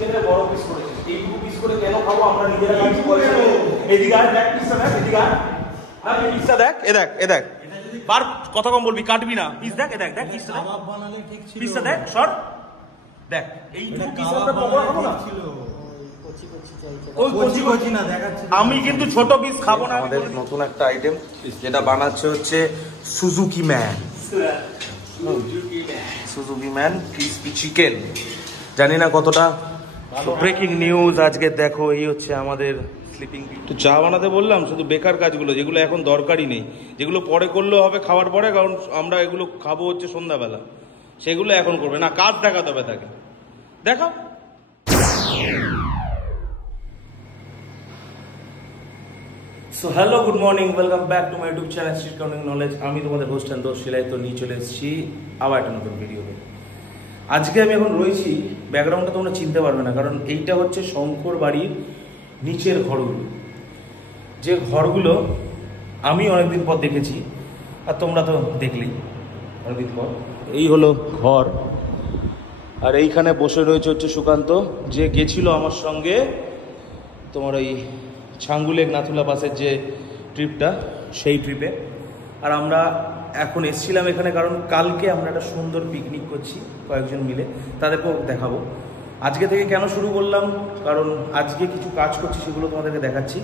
চিকেনের বড় পিস করেছিস, এইটুকু পিস করে কেন খাবো আমরা নিজেরা খাচ্ছি পয়সা নেই। এদিকে আর দেখ পিসটা দেখ, এদিকে আর পিসটা দেখ, এ দেখ এ দেখ বার কথা কম বলবি, কাটবি না, পিস দেখ, এ দেখ দেখ পিসটা দেখ, পিসটা দেখ সর দেখ, এইটুকু পিস আমরা পকোড়া খাবো না, আমি কিন্তু ছোট পিস খাবো না। আমাদের নতুন একটা আইটেম যেটা বানাচ্ছে হচ্ছে Suzuki man, Suzuki man crispy chicken, জানি না কতটা ব্রেকিং নিউজ আজকে দেখো। এই হচ্ছে আমাদের স্লিপিং। তো চা বানাতে বললাম, শুধু বেকার কাজগুলো যেগুলো এখন দরকারই নেই, যেগুলো পরে করলেও হবে খাওয়ার পরে, কারণ আমরা এগুলো খাবো হচ্ছে সন্ধ্যাবেলা, সেগুলো এখন করবে না, কাজ দেখাতে হবে তাকে। দেখো so hello good morning, welcome back to my YouTube channel street counting knowledge. আমি তোমাদের হোস্ট অ্যান্ড দোস্ত শিলাই, তো নিয়ে চলে এসেছি আবার একটা নতুন ভিডিও। আজকে আমি এখন রয়েছি, ব্যাকগ্রাউন্ডটা তোমরা চিনতে পারবে না, কারণ এইটা হচ্ছে শঙ্কর বাড়ির নিচের ঘরগুলো, যে ঘরগুলো আমি অনেকদিন পর দেখেছি আর তোমরা তো দেখলেই অনেকদিন পর। এই হলো ঘর, আর এইখানে বসে রয়েছে হচ্ছে সুকান্ত, যে গেছিল আমার সঙ্গে তোমার ওই ছাঙ্গুলেক নাথুলা পাসের যে ট্রিপটা, সেই ট্রিপে। আর আমরা এখন এসেছিলাম এখানে কারণ কালকে আমরা একটা সুন্দর পিকনিক করছি কয়েকজন মিলে, তাদেরকেও দেখাবো। আজকে থেকে কেন শুরু করলাম, কারণ আজকে কিছু কাজ করছি, সেগুলো তোমাদেরকে দেখাচ্ছি।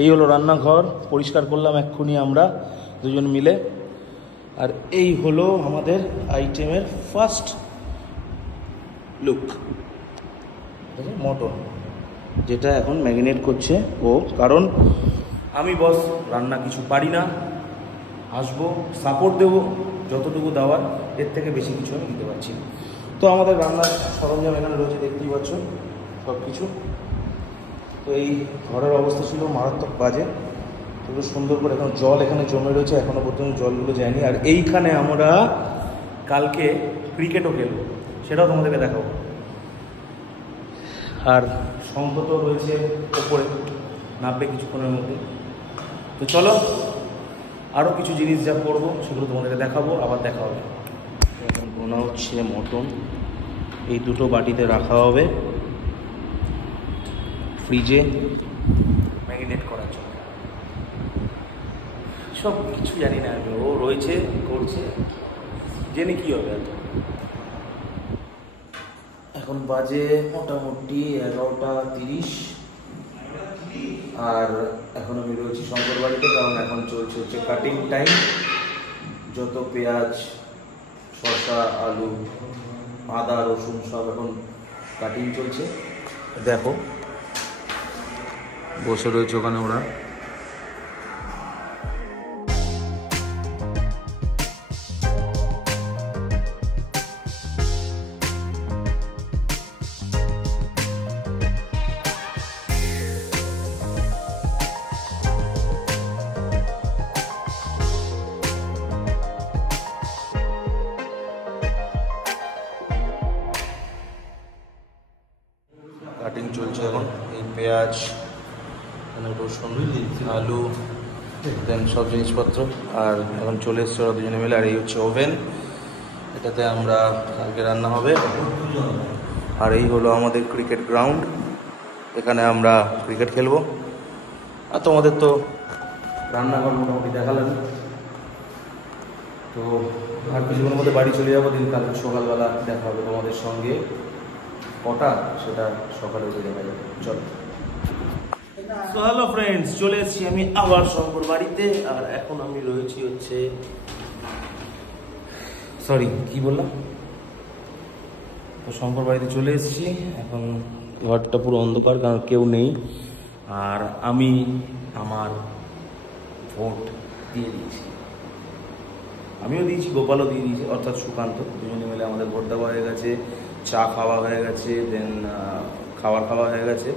এই হলো রান্নাঘর, পরিষ্কার করলাম এক্ষুনি আমরা দুজন মিলে। আর এই হলো আমাদের আইটেমের ফার্স্ট লুক, মটন, যেটা এখন ম্যারিনেট করছে ও, কারণ আমি বস রান্না কিছু পারি না, আসবো সাপোর্ট দেবো যতটুকু দেওয়ার, এর থেকে বেশি কিছু আমি দিতে পারছি না। তো আমাদের রান্নার সরঞ্জাম এখানে রয়েছে, দেখতেই পাচ্ছ সব কিছু। তো এই ঘরের অবস্থা ছিল মারাত্মক বাজে, এগুলো সুন্দর করে এখন জল এখানে জমে রয়েছে, এখনও পর্যন্ত জলগুলো যায়নি। আর এইখানে আমরা কালকে ক্রিকেটও খেলবো, সেটাও তোমাদেরকে দেখাবো। আর শঙ্খ তো রয়েছে ওপরে, নামবে কিছুক্ষণের মধ্যে। তো চলো আরও কিছু জিনিস যা করবো সেগুলো তোমাদেরকে দেখাবো, আবার দেখা হবে। এখন বোনা হচ্ছে মটন, এই দুটো বাটিতে রাখা হবে ফ্রিজে ম্যারিনেট করার জন্য। সব কিছু জানি না আমি, ও রয়েছে করছে, জেনে কী হবে। এখন বাজে মোটামুটি 11:30, আর এখন আমি রয়েছি শঙ্কর বাড়িতে, কারণ এখন চলছে হচ্ছে কাটিং টাইম। যত পেঁয়াজ, শসা, আলু, আদা, রসুন সব এখন কাটিং চলছে। দেখো বসে রয়েছে ওখানে ওরা। কাটিং চলছে এখন, এই পেঁয়াজ, রসুন, আলু, দেন সব জিনিসপত্র। আর এখন চলে এসছে ওরা দুজনে মিলে। আর এই হচ্ছে ওভেন, এটাতে আমরা কালকে রান্না হবে। আর এই হলো আমাদের ক্রিকেট গ্রাউন্ড, এখানে আমরা ক্রিকেট খেলবো। আর তোমাদের তো রান্নাঘর মোটামুটি দেখালাম। তো আর কিছুক্ষণের মধ্যে বাড়ি চলে যাবো, দিন কালকে সকালবেলা দেখা হবে তোমাদের সঙ্গে। কটা সেটা সকালে উঠে দেখা যাবে। চলো। সো হ্যালো ফ্রেন্ডস, চলে এসেছি আমি আবার শঙ্কর বাড়িতে। আর এখন আমি রয়েছি হচ্ছে, সরি কি বললাম, তো শঙ্কর বাড়িতে চলে এসেছি। এখন ঘরটা পুরো অন্ধকার, কারণ কেউ নেই। আর আমি আমার ভোট দিয়ে দিয়েছি, আমিও দিয়েছি, গোপালও দিয়ে দিয়েছি, অর্থাৎ সুকান্ত। দুজনে মিলে আমাদের ভোট দেওয়া হয়ে গেছে, চা খাওয়া হয়ে গেছে, দেন খাওয়া হয়ে গেছে।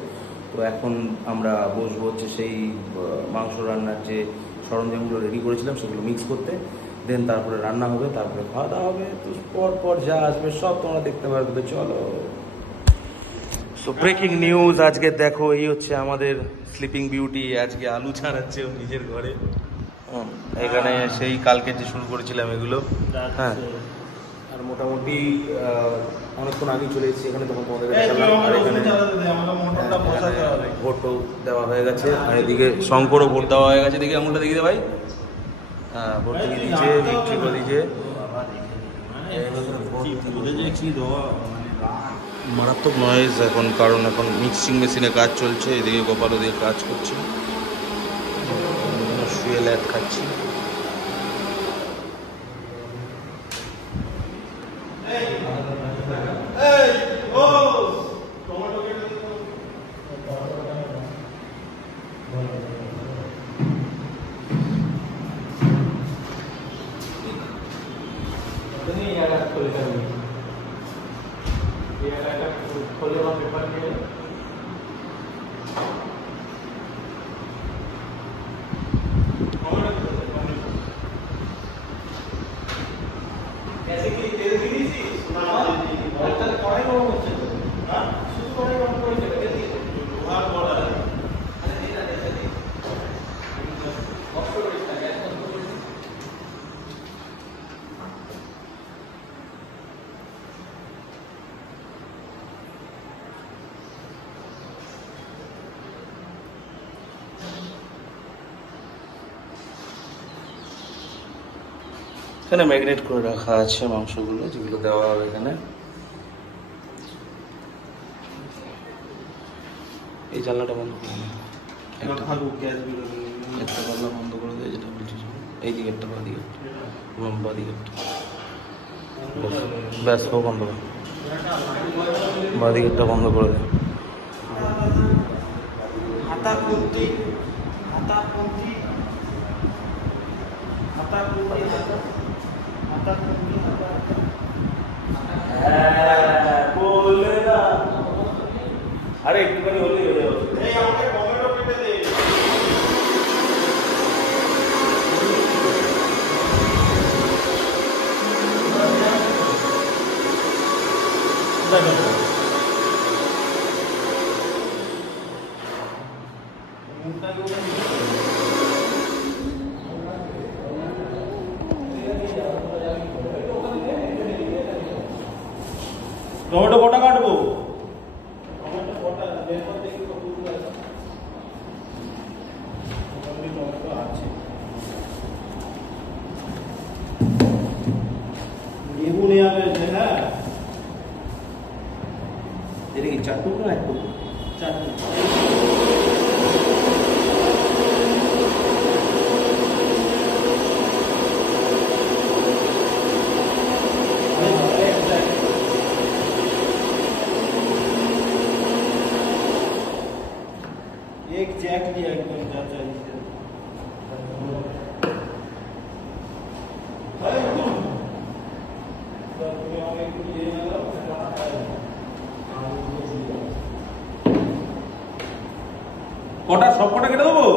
তো এখন আমরা বসবো হচ্ছে সেই মাংস রান্নার যে সরঞ্জামগুলো রেডি করেছিলাম সেগুলো মিক্স করতে, দেন তারপরে রান্না হবে, তারপরে খাওয়া দাওয়া হবে। তো পর যা আসবে সব তোমরা দেখতে পারবে। তো চলো। সো ব্রেকিং নিউজ আজকে দেখো, এই হচ্ছে আমাদের স্লিপিং বিউটি, আজকে আলু ছাড়াচ্ছে নিজের ঘরে। এখানে সেই কালকে যে শুরু করেছিলাম এগুলো, হ্যাঁ। আর মোটামুটি অনেকক্ষণ আগে চলে এসেছি এখানে, তখন তোমাদের দেখালাম। আর এখানে ভোটও দেওয়া হয়ে গেছে, আর এদিকে শঙ্করও ভোট দেওয়া হয়ে গেছে। দেখি আঙুলটা দেখি দে ভাই। হ্যাঁ, ভোট দিয়ে দিয়েছে, ভিক্টরি করে দিয়েছে। মারাত্মক নয়েজ এখন, কারণ এখন মিক্সিং মেশিনে কাজ চলছে। এদিকে গোপালও দিয়ে কাজ করছে, শুয়ে ল্যাদ খাচ্ছি। এখানে ম্যাগনেট করে রাখা আছে মাংসগুলো, যেগুলো দেওয়া হবে এখানে। এই জানলাটা বন্ধ করে দিই, একটা জানলা বন্ধ করে দেয়, যেটা বলছি। এই দিকেরটা বা দিকেরটা ব্যাস ও বন্ধ করে, বা দিকেরটা বন্ধ করে দেয়। আরে একটুখানি হলেই হয়ে যাবে। টমেটো কটা কাটবো? লেবু নেওয়া হয়েছে। হ্যাঁ, এটা কি 4 টুকরো না 1 টুকরো? 4 টুকরো। एग्जैक्टली एकदम चाचा जी से কটা সব কটা কেটে দেবো?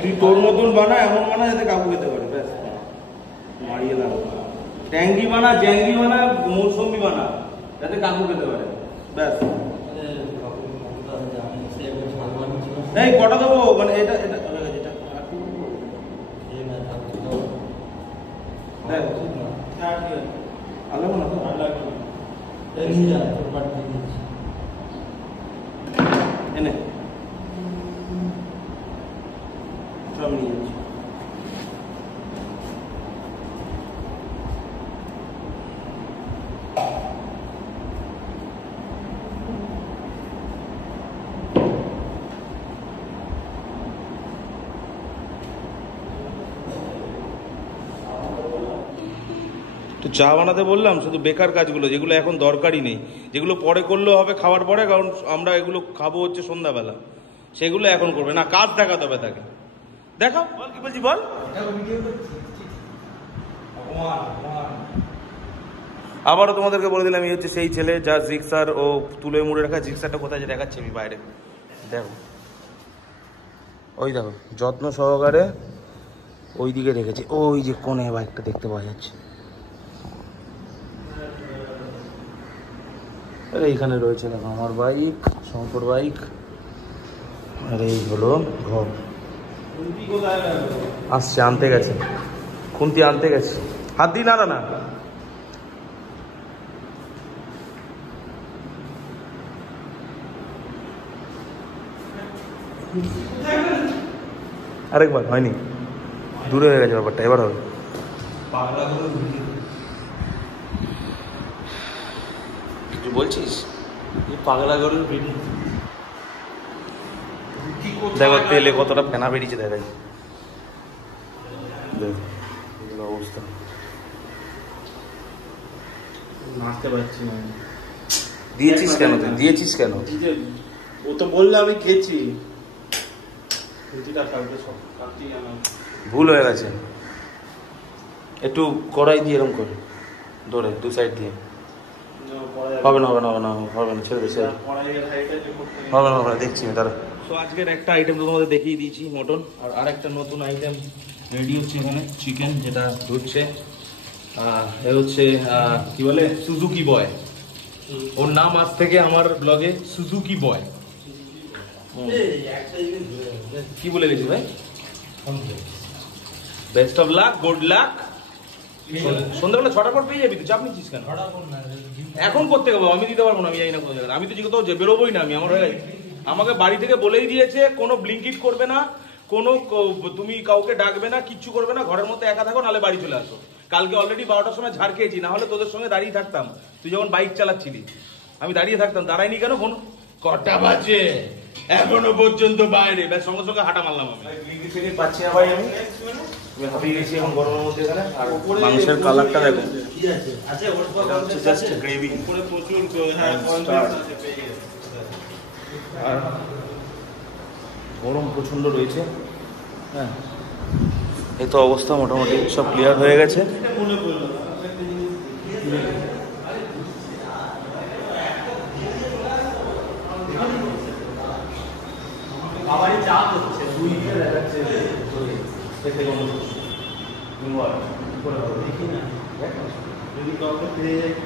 তুই তোর মতন বানা, এমন বানা যাতে কাকু খেতে পারে, ব্যাস। মারিয়ে দাও, ট্যাঙ্গি বানা, জ্যাঙ্গি বানা, মৌসুমি বানা, যাতে কাকু খেতে পারে, ব্যাস। এই কটা দেবো? মানে এটা এটা এটা আলাদা না তো এনে সব নিয়ে যাচ্ছি। তো চা বানাতে বললাম, শুধু বেকার কাজগুলো যেগুলো এখন দরকারই নেই, যেগুলো পরে করলেও হবে খাওয়ার পরে, কারণ আমরা এগুলো খাবো হচ্ছে সন্ধ্যাবেলা, সেগুলো এখন করবে না। কাজ দেখাতে হবে তাকে। দেখাও, বল কি বলছি বল। আবারও তোমাদেরকে বলে দিলাম, এই হচ্ছে সেই ছেলে যার জিক্সার ও তুলে মুড়ে রাখা জিক্সারটা কোথায় যে দেখাচ্ছে আমি বাইরে। দেখো, ওই দেখো যত্ন সহকারে ওই দিকে রেখেছে, ওই যে কোণে বাইকটা দেখতে পাওয়া যাচ্ছে। আর এইখানে রয়েছে দেখো আমার বাইক, শঙ্কর বাইক। আর এই হলো ঘর। আসছে, আনতে গেছে, খুন্তি আনতে গেছে। হাত দিই না না। আরেকবার হয়নি, দূরে হয়ে গেছে ব্যাপারটা, এবার হবে। কিছু বলছিস? পাগলা গরুর ভিডিও দেখো তেলে কতটা ফেনা বেরিয়েছে, দেখাই অবস্থা। নাচতে পারছি না। দিয়েছিস কেন তুই? দিয়েছিস কেন? ও তো বললে আমি খেয়েছি। ভুল হয়ে গেছে, একটু কড়াই দিয়ে এরকম করে ধরে দু সাইড দিয়ে। হবে না হবে না হবে না হবে না, ছেড়ে দিচ্ছে। হবে না হবে না, দেখছি আমি তারা। তো আজকের একটা আইটেম তো তোমাদের দেখিয়ে দিয়েছি, মটন। আর আরেকটা নতুন আইটেম রেডি হচ্ছে এখানে, চিকেন, যেটা ধুচ্ছে। এ হচ্ছে কি বলে, সুজুকি বয়। ওর নাম আজ থেকে আমার ব্লগে সুজুকি বয়। কি বলে গেছি ভাই? Best of luck, good luck. সন্ধ্যাবেলা 6টার পর পেয়ে যাবি, তুই চাপ নিচ্ছিস কেন? এখন করতে গেবো, আমি দিতে পারবো না, আমি জানি না কোন জায়গায়। আমি তো কোথাও বেরোবোই না, আমি আমার হয়ে গেছে। আমাকে বাড়ি থেকে বলেই দিয়েছে কোনো ব্লিঙ্কিট করবে না, কোনো তুমি কাউকে ডাকবে না, কিচ্ছু করবে না, ঘরের মধ্যে একা থাকো, নাহলে বাড়ি চলে আসো। কালকে অলরেডি 12টার সময় ঝাড় খেয়েছি, না হলে তোদের সঙ্গে দাঁড়িয়ে থাকতাম। তুই যখন বাইক চালাচ্ছিলি আমি দাঁড়িয়ে থাকতাম, দাঁড়াইনি কেন? ফোন কটা বাজে এখনো পর্যন্ত বাইরে, ব্যাস সঙ্গে সঙ্গে হাঁটা মারলাম। আমি ব্লিঙ্কিট থেকে পাচ্ছি না ভাই, আমি হাঁপিয়ে গেছি এখন গরমের মধ্যে। এখানে আর মাংসের কালারটা দেখো, জাস্ট গ্রেভি। আর গরম প্রচন্ড রয়েছে। হ্যাঁ, এই তো অবস্থা, মোটামুটি সব ক্লিয়ার হয়ে গেছে।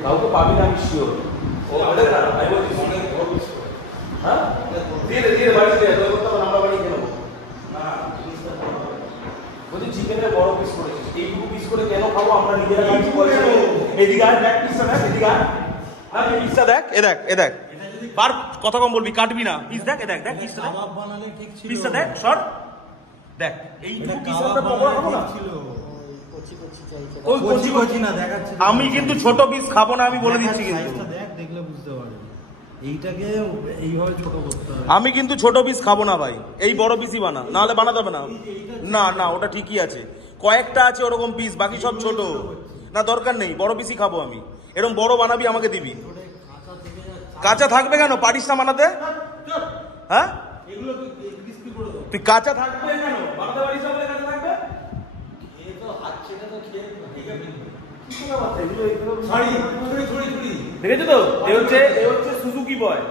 কাউকে পাবি না, আমি শিওর। চিকেনের বড় পিস করেছিস, এইটুকু পিস করে কেন খাবো আমরা নিজেরা? এদিকে আর দেখ পিসটা, দেখ এদিকে আর পিসটা দেখ, এ দেখ এ দেখ। আর কথা কম বলবি, কাটবি না। পিস দেখ, এ দেখ দেখ পিসটা দেখ, পিসটা দেখ সর দেখ। এইটুকু পিস আমরা পকোড়া খাবো না? ওই কচি কচি না দেখাচ্ছি। আমি কিন্তু ছোট পিস খাবো না, আমি বলে দিচ্ছি। কিন্তু দেখ, দেখলে বুঝতে পারবি এইটাকে এইভাবে ছোট করতে হবে। আমি কিন্তু ছোট পিস খাবো না ভাই, এই বড় পিসই বানা, না হলে বানাতে হবে না। না না, ওটা ঠিকই আছে, কয়েকটা আছে ওরকম পিস, বাকি সব ছোট। না দরকার নেই, বড় পিসই খাবো আমি। এরকম বড় বানাবি, আমাকে দিবি। কাঁচা থাকবে কেন? পারিস না বানাতে? হ্যাঁ, তুই কাঁচা থাকবে কেন বানাতে পারিস না? কাঁচা থাকবে দেখেছো তো? এ হচ্ছে সুজুকি বয়,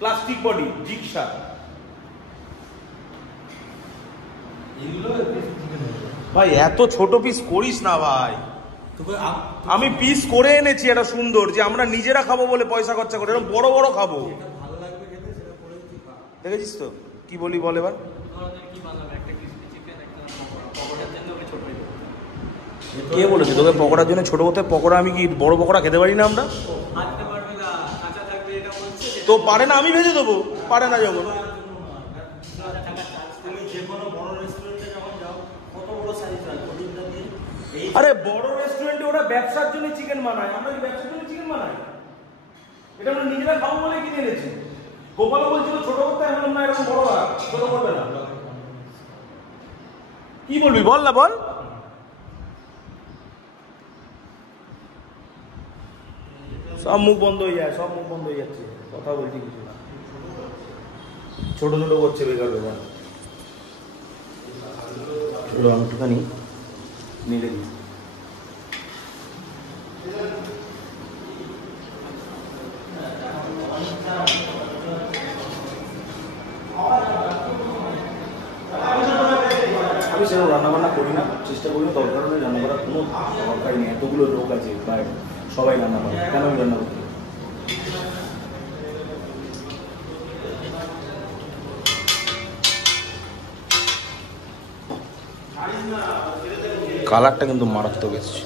প্লাস্টিক বডি, জিগসা। ভাই এত ছোট পিস করিস না ভাই, আমি পিস করে এনেছি এটা সুন্দর, যে আমরা নিজেরা খাবো বলে পয়সা খরচা করে, এরকম বড় বড় খাবো। দেখেছিস তো কি বলি, বল এবার। কে বলেছে তোকে পকোড়ার জন্য ছোট করতে? পকোড়া আমি কি বড় পকোড়া খেতে পারি না আমরা? তো পারে না, আমি ভেজে দেবো। পারে না যখন। আরে বড় রেস্টুরেন্টে ওরা ব্যবসার জন্য চিকেন বানায়, আমরা কি ব্যবসার জন্য চিকেন বানাই? এটা আমরা নিজেরা খাবো বলে কিনে এনেছি। গোপালও বলছিল ছোট করতে, এখন না এরকম বড় ছোট করবে না। কি বলবি বল না, বল। সব মুখ বন্ধ হয়ে যায়, সব মুখ বন্ধ হয়ে যাচ্ছে, কথা বলছি কিছু না। ছোট ছোট করছে বেকার বেকার। একটুখানি মিলে দিই। আমি সেরকম রান্নাবান্না করি না, চেষ্টা করি না, দরকার হলে রান্না করার কোনো দরকার নেই। এতগুলো লোক আছে বাইরে, সবাই রান্না করে, কেন আমি রান্না করতে? কালারটা কিন্তু মারাত্মক এসছে।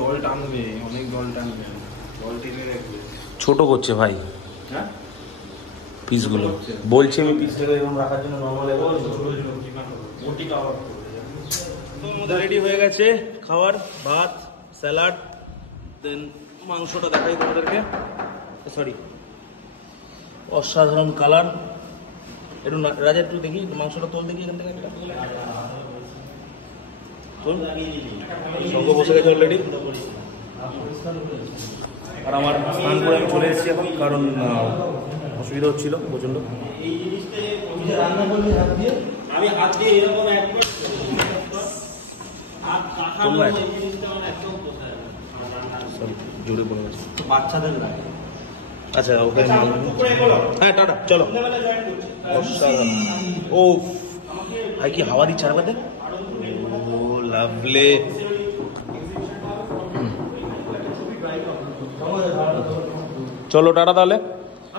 জল টানবে, অনেক জল টানবে, জল টেনে রাখবে। ছোট করছে ভাই হ্যাঁ পিসগুলো, বলছি আমি পিসটাকে এরকম রাখার জন্য নর্মাল রেডি হয়ে গেছে খাবার, ভাত, স্যালাড, দেন মাংসটা দেখাই তোমাদেরকে। সরি, অসাধারণ কালার। একটু রাজা একটু দেখি মাংসটা, তোল দেখি এখান থেকে। সঙ্গ বসে গেছে অলরেডি, আর আমার স্নান করে আমি চলে এসেছি এখন, কারণ অসুবিধা হচ্ছিল প্রচন্ড। আমি হাত দিয়ে এরকম জোরে পড়ে গেছে বাচ্চাদের লাগে। আচ্ছা ওকে, হ্যাঁ টাটা, চলো। ও ভাই কি হাওয়া দিচ্ছে, আর বাদে ও লাভলি। চলো টাটা তাহলে।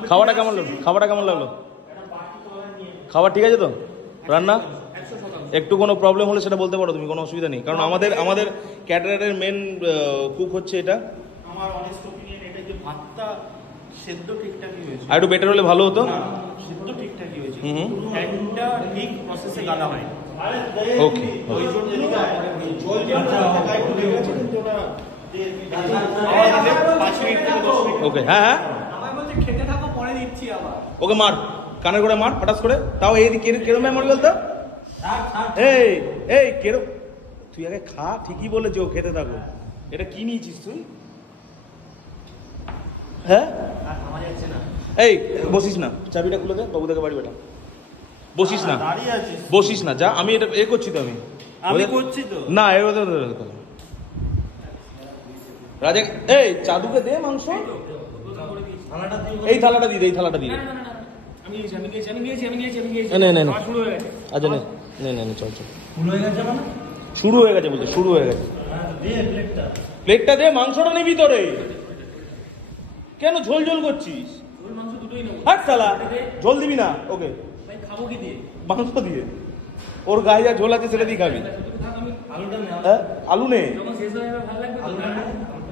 খাবারটা কেমন লাগলো? খাবারটা কেমন লাগলো? খাবার ঠিক আছে তো? রান্না একটু কোনো প্রবলেম হলে সেটা বলতে পারো তুমি, কোনো অসুবিধা নেই, কারণ আমাদের ক্যাটারারের মেন কুক হচ্ছে এটা। আমার অনেস্ট ওপিনিয়ন এটা যে ভাতটা সেদ্ধ ঠিকঠাকই হয়েছে, আর একটু বেটার হলে ভালো হতো। সেদ্ধ ঠিকঠাকই হয়েছে, একটা ঠিক প্রসেসে গালা হয়। ওকে ওই জন্য জল একটু লেগে গেছে, কিন্তু ওটা 5 মিনিট থেকে 10 মিনিট। ওকে, হ্যাঁ হ্যাঁ, আমার বলছে খেতে থাকো, পরে দিচ্ছি আবার। ওকে মার, কানের করে মার ফটাস করে। তাও এই কেরম মনে বলতো, এই এই কেরম, তুই আগে খা, ঠিকই বলেছ, খেতে থাকো। এটা কি নিয়েছিস তুই? হ্যাঁ এই বসিস না, চাবিটা খুলে দে, বাবু দেখে বাড়ি বেটা। বসিস না, দাঁড়িয়ে আছিস, বসিস না, যা। আমি এটা এ করছি তো, আমি করছি তো না। রাজা, এই চাদুকে দে মাংস, এই থালাটা দিয়ে দে, এই থালাটা দিয়ে দে। আচ্ছা নে, চল চল। শুরু হয়ে গেছে বলছে, শুরু হয়ে গেছে। প্লেটটা দে, মাংসটা নিবি তোরে, কেন ঝোল ঝোল করছিস? হাট শালা, ঝোল দিবি না ওকে, মাংস দিয়ে। ওর গায়ে যা ঝোল আছে সেটা দিয়ে খাবি। আলু নে,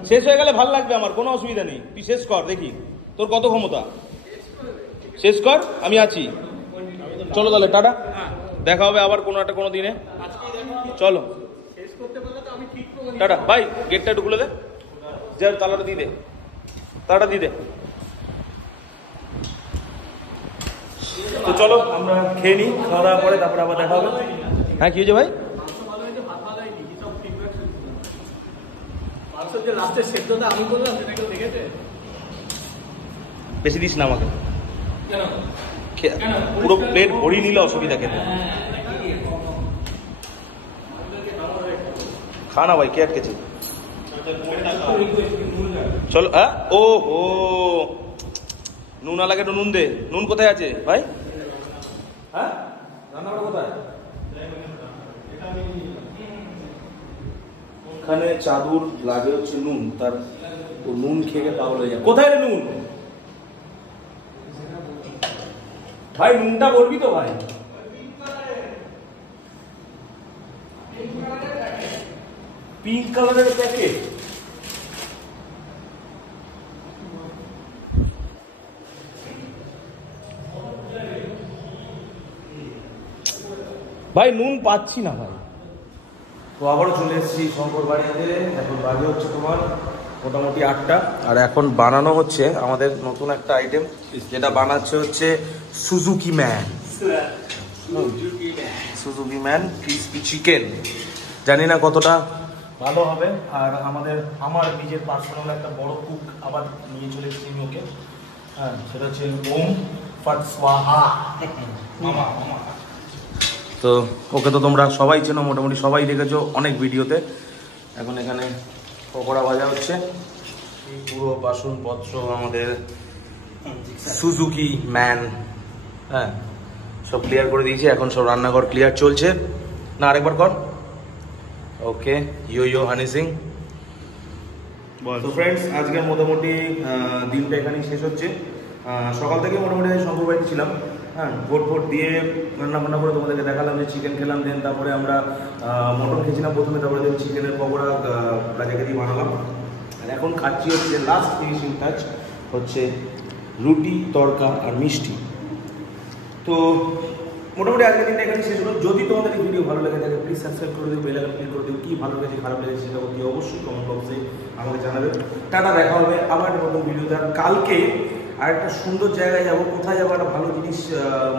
শেষ হয়ে গেলে ভালো লাগবে আমার, কোনো অসুবিধা নেই। তুই শেষ কর, দেখি তোর কত ক্ষমতা। শেষ কর, আমি আছি। চলো তাহলে টাটা, দেখা হবে আবার কোনো দিনে। চলো টাটা, ভাই গেটটা একটু খুলে দে, যার তালাটা দিয়ে দে, তালাটা দিয়ে দে। তো চলো আমরা খেয়ে নিই, খাওয়া দাওয়া করে তারপরে আবার দেখা হবে। হ্যাঁ কি হয়েছে ভাই? বেশি দিস না আমাকে, পুরো প্লেট ভরিয়ে নিলে অসুবিধা খেতে। খা না ভাই, কে আটকেছে? চলো। হ্যাঁ ও হো, নুন আলাগে একটু নুন দে। নুন কোথায় আছে ভাই? হ্যাঁ রান্নাঘর কোথায়? ওখানে চাদুর লাগে হচ্ছে নুন, তার ও নুন খেয়ে পাগল হয়ে যায়। কোথায় রে নুন? ভাই নুনটা বলবি তো ভাই। পিঙ্ক কালারের প্যাকেট। ভাই নুন পাচ্ছি না ভাই। তো আবারও চলে এসেছি শঙ্কর বাড়িতে। এখন বাজে হচ্ছে তোমার মোটামুটি 8টা, আর এখন বানানো হচ্ছে আমাদের নতুন একটা আইটেম, যেটা বানাচ্ছে হচ্ছে Suzuki man. Suzuki man crispy chicken. জানি না কতটা ভালো হবে। আর আমার নিজের পার্সোনাল একটা বড় কুক আবার নিয়ে চলে এসেছি আমি ওকে। হ্যাঁ, সেটা হচ্ছে ওম ফট স্বাহা। তো ওকে তো তোমরা সবাই চেনো, মোটামুটি সবাই দেখেছো অনেক ভিডিওতে। এখন এখানে পকোড়া ভাজা হচ্ছে। পুরো বাসনপত্র আমাদের সুজুকি ম্যান। হ্যাঁ, সব ক্লিয়ার করে দিয়েছি, এখন সব রান্নাঘর ক্লিয়ার চলছে। না আরেকবার কর। ওকে, ইয়ো হানি সিং। তো ফ্রেন্ডস, আজকের মোটামুটি দিনটা এখানেই শেষ হচ্ছে। সকাল থেকে মোটামুটি শঙ্কর বাড়িতে ছিলাম। হ্যাঁ, ভোট দিয়ে রান্না করে তোমাদেরকে দেখালাম যে চিকেন খেলাম, দেন তারপরে আমরা মটন খেয়েছিলাম প্রথমে, তারপরে দেন চিকেনের পকোড়া রাজাকে দিয়ে বানালাম। আর এখন খাচ্ছি হচ্ছে লাস্ট ফিনিশিং টাচ, হচ্ছে রুটি, তড়কা আর মিষ্টি। তো মোটামুটি আজকের দিনটা এখানে শেষ হলো। যদি তোমাদের এই ভিডিও ভালো লাগে থাকে প্লিজ সাবস্ক্রাইব করে দিও, বেল আইকন ক্লিক করে দিও। কি ভালো লেগেছে খারাপ লেগেছে সেটা অতি অবশ্যই কমেন্ট বক্সে আমাকে জানাবে। টাটা, দেখা হবে আবার নতুন ভিডিওতে। আর কালকে আরেকটা সুন্দর জায়গায় যাব। কোথায় যাবো? একটা ভালো জিনিস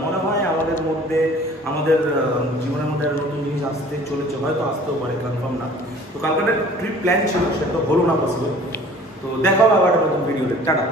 মনে হয় আমাদের মধ্যে, আমাদের জীবনের মধ্যে একটা নতুন জিনিস আসতে চলেছে, হয়তো আসতেও পারে, কনফার্ম না। তো কালকে একটা ট্রিপ প্ল্যান ছিল, সেটা তো হলো না পসিবল। তো দেখা হবে আবার নতুন ভিডিওতে। টাটা।